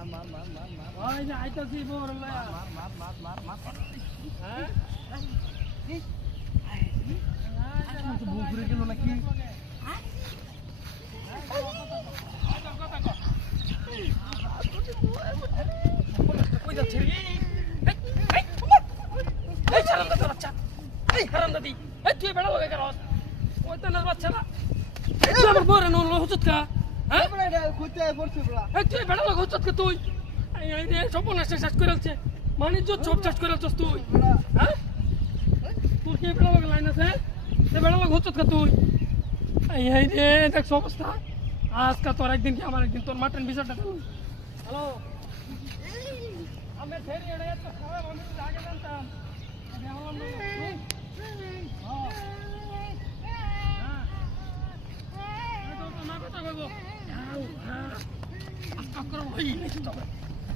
ওই যে আইতাছি বড় লয়া হ্যাঁ তো বউ ঘুরে গেল নাকি কই যাচ্ছে এই হারামজাদা বাচ্চা এই হারামজাদি এই তুই বেড়া লগে গেল ওই তো না বাচ্চা না এই তুই আমার বউরে নল হুচুত কা হ্যাঁ বড়া কইতে পড়ছে বড়া এই তুই বেড়া লগে হুচুত কা তুই এই রে সপনাশ শেষ করেছে মানিজ্য সব শেষ করেছস তুই হ্যাঁ তোর কি বেড়া লগে লাইন আছে সে বেড়া লগে হুচুত কা তুই এই রে দেখ অবস্থা আজকে তোর একদিন কি আমার একদিন তোর মাটন বিচারটা হ্যালো আমি ফের এড়ে তো খারাপ আমি তো আগে জানতাম আমি বললাম না কথা বলবো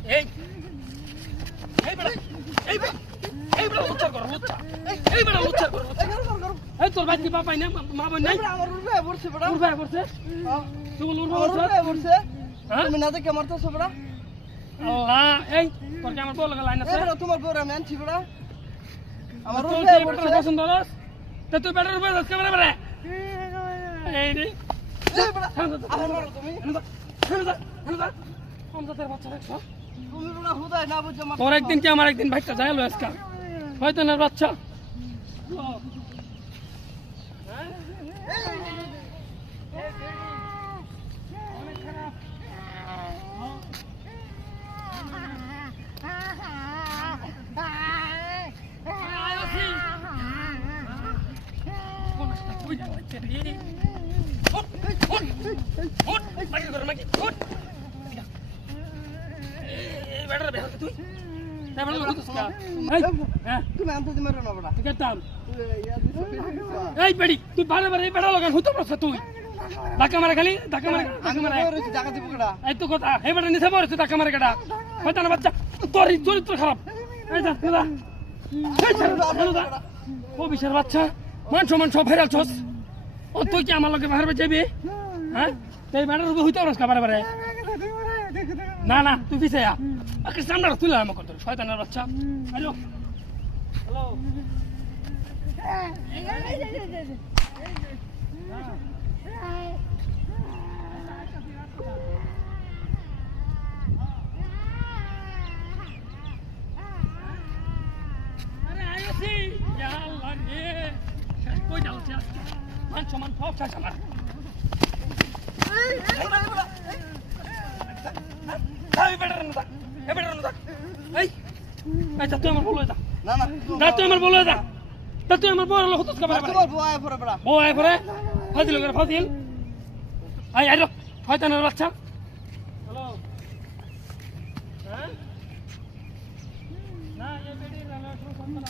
এই এই বড় এই বড় এই বড় উচ্চার কর উচ্চার এই বড় উচ্চার কর এই তোর ভাই কি বাবাই না মা বোন নাই আমার উড়বে পড়ছে বড় উড়বে পড়ছে তুই বল উড়বে পড়ছে তুমি না দেখে মারতেছ বড় আল্লাহ এই তোর কি আমার বউ লাগা লাইন আছে বড় তোমার বউ আমি আনছি বড় আমার উড়বে পড়ছে পছন্দ হলো তে তুই বেটার উপরে দস ক্যামেরা বড় এই রে এই বড় আমার মারো তুমি তোর একদিন কি আমার একদিন ভাইটা যাইলো আজকে হয়তো না বাচ্চা তুমি আনতে মারো না বড়া ঠিক আছে এই বেড়ি তুই বারে বারে বেড়া লাগান হতো প্রশ্ন তুই ধাক্কা মারে খালি ধাক্কা মারে টাকা দিব কেডা এই তো কথা এই বেড়া নিচে পড়ছে ধাক্কা মারে কেডা হয়তো না বাচ্চা তোর চরিত্র খারাপ এই যা দাদা এই দাদা ও বিশাল বাচ্চা মান সম্মান সব ফেরাল ছস ও তুই কি আমার লগে বাহির যাবি হ্যাঁ এই বেড়ার উপর হইতো না বারে বারে না না তুই পিছে আ আকে সামনে তুই আমাকে কর শয়তানের বাচ্চা হ্যালো হ্যালো আরে আইছি ইয়া আল্লাহ রে কই যাচ্ছে মান সমান সব শেষ আমার এই বেটার না এই বেটার না এই আচ্ছা তুই আমার বলো এটা না না না তুই আমার বলো এটা তা তুই আমার বলো হতো কা বাবা তোমার বউ আয় পড়ে বড়া বউ আয় পড়ে ফাজিল করে ফাজিল আই আইলো হয়তো না বাচ্চা হ্যালো হ্যাঁ না এই বেডি না না সব আমার